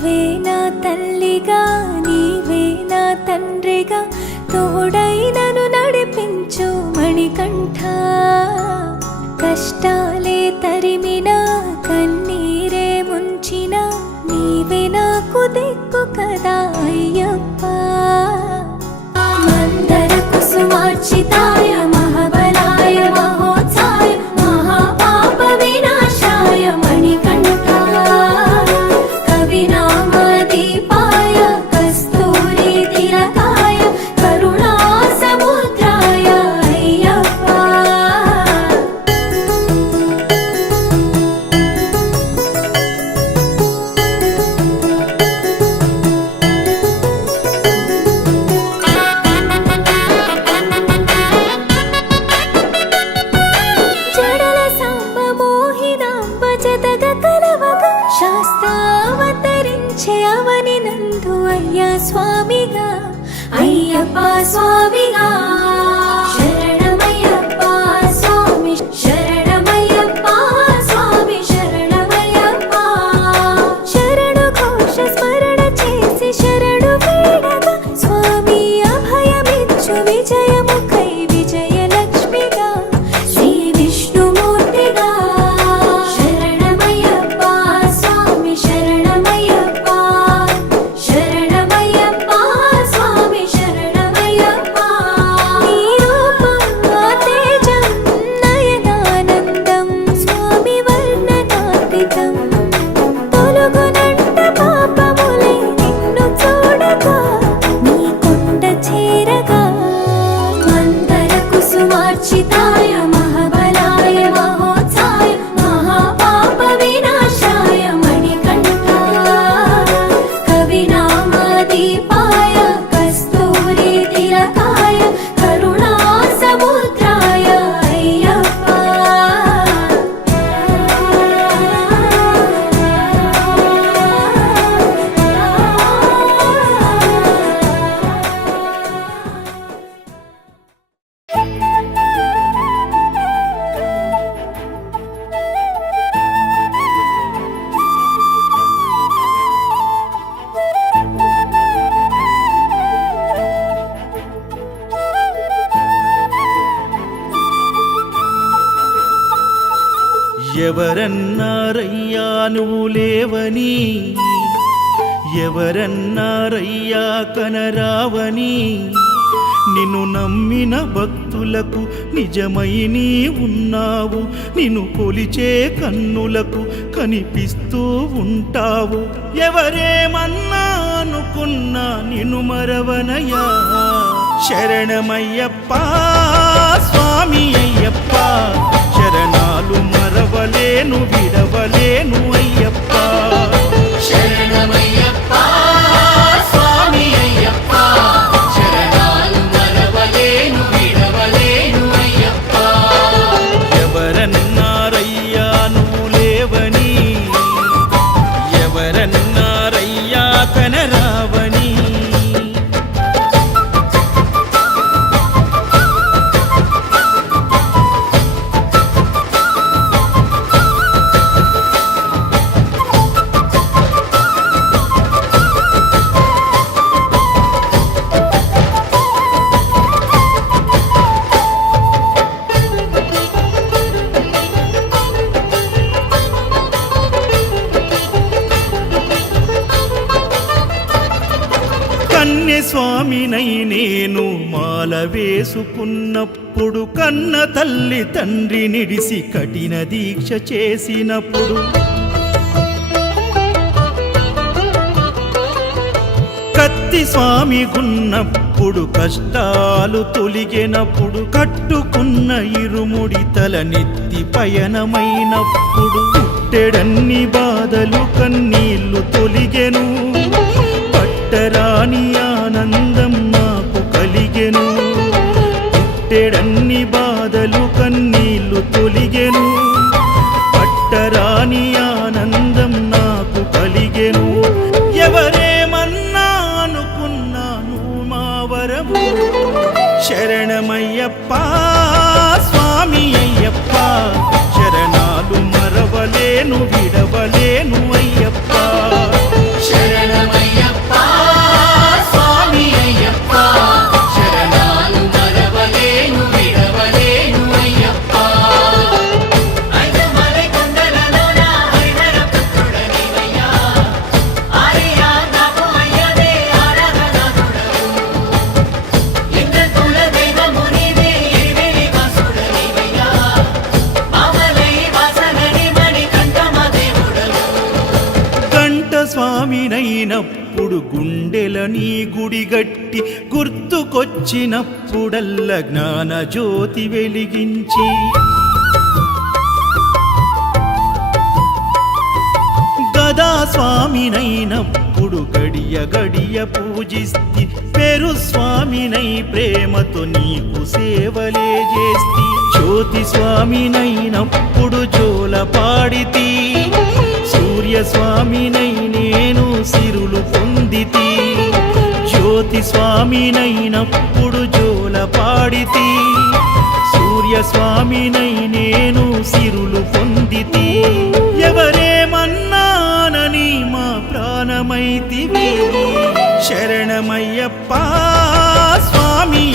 నీవే నా తల్లిగా నీవే నా తండ్రిగా తోడై నన్ను నడిపించు మణికంఠ. కష్టాలే తరిమిన కన్నీరే ముంచిన నీవే నాకు దిక్కు కదా అయ్యప్ప. మందర కుసుమార్చితాయ మహాబలాయ మహోత్సాయ మహాపాప వినాశాయ మణికంఠ. కవినామ దీపాయ కస్తూరి తిలకాయ కరుణా సముద్రాయ అయ్యప్ప. జడల సాంబ మోహినాంబ జతగ కలవగ శాస్త్రావతరించే అవని నందు అయ్యా స్వామిగా అయ్యప్ప స్వామిగా. శరణమయ్యప్ప స్వామి శరణమయ్యప్ప స్వామి శరణమయ్యప్ప. శరణు ఘోష స్మరణ చేసి శరణు వేడగా స్వామి అభయమిచ్చు విజయముఖై విజయలక్ష్మిగా శ్రీ విష్ణుమూర్తిగా. శరణమయ్యప్ప స్వామి శరణమయ్యప్ప శరణమయ్యప్ప స్వామి శరణమయ్యప్ప. నీ రూపం తేజం నయనానందం స్వామి వర్ణనాతీతం. తొలగునంట పాపములై నిన్ను చూడగా నీ కొండ చేరగా. మందర కుసుమార్చితాయ మహాబలాయ మహోత్సాయ మహాపాప వినాశాయ మణికంఠ. కవినామ దీపాయ కస్తూరి తిలకాయ కరుణా సముద్రాయ అయ్యప్ప. ఎవరన్నారయ్యా నువ్వు లేవని, ఎవరన్నారయ్యా కనరావని. నిన్ను నమ్మిన భక్తులకు నిజమై నీ ఉన్నావు. నిన్ను కొలిచే కన్నులకు కనిపిస్తూ ఉంటావు. ఎవరేమన్నా అనుకున్నా నిన్ను మరవనయ్యా. శరణమయ్యప్ప స్వామి అయ్యప్ప. శరణాలు మరవలేను విడవలేను అయ్యప్ప. శరణమయ్యప్ప స్వామి అయ్యప్ప. శరణాలు మరవలేను విడవలేను అయ్యప్ప. ఎవరన్నారయ్యా నువ్వు లేవని, ఎవరన్నారయ్యా కనరావని. కన్యస్వామినై నేను మాల వేసుకున్నప్పుడు, కన్న తల్లి తండ్రి నిడిసి కఠిన దీక్ష చేసినప్పుడు, కత్తి స్వామి గున్నప్పుడు కష్టాలు తొలిగినప్పుడు, కట్టుకున్న ఇరుముడి తల నెత్తి పయనమైనప్పుడు, పుట్టెడన్ని బాధలు కన్నీళ్లు తొలిగెను. పట్టరాని ఆనందం నాకు కలిగెను. పుట్టెడన్ని బాధలు కన్నీళ్లు తొలిగెను. పట్టరాని ఆనందం నాకు కలిగెను. ఎవరేమన్నా అనుకున్నాను మా వరము. శరణమయ్యప్ప స్వామి అయ్యప్ప. శరణాలు మరవలేను విడవలేను అయ్యప్ప. శరణమయ్యప్ప స్వామినైనప్పుడు గుండెల నీ గుడిగట్టి గుర్తుకొచ్చినప్పుడల్ల జ్ఞాన జ్యోతి వెలిగించి గదా స్వామినైనప్పుడు గడియ గడియ పూజిస్తి పేరు స్వామినై ప్రేమతో నీకు సేవలే చేస్తి జ్యోతి స్వామినైనప్పుడు జోల పాడితి సూర్య స్వామినై నేను సిరులు పొందితి జ్యోతి స్వామినైనప్పుడు జోల పాడితి సూర్య స్వామినై నేను సిరులు పొందితి ఎవరేమన్నానని మా ప్రాణమైతివి శరణమయ్యప్ప స్వామి